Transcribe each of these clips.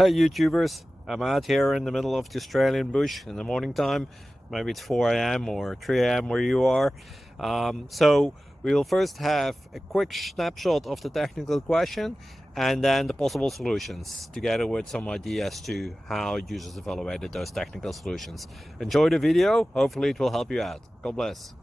Hey YouTubers, I'm out here in the middle of the Australian bush in the morning time. Maybe it's 4 a.m. or 3 a.m. where you are. So we will first have a quick snapshot of the technical question and then the possible solutions, together with some ideas to how users evaluated those technical solutions. Enjoy the video, hopefully it will help you out. God bless.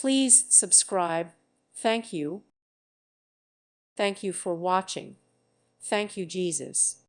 Please subscribe. Thank you. Thank you for watching. Thank you, Jesus.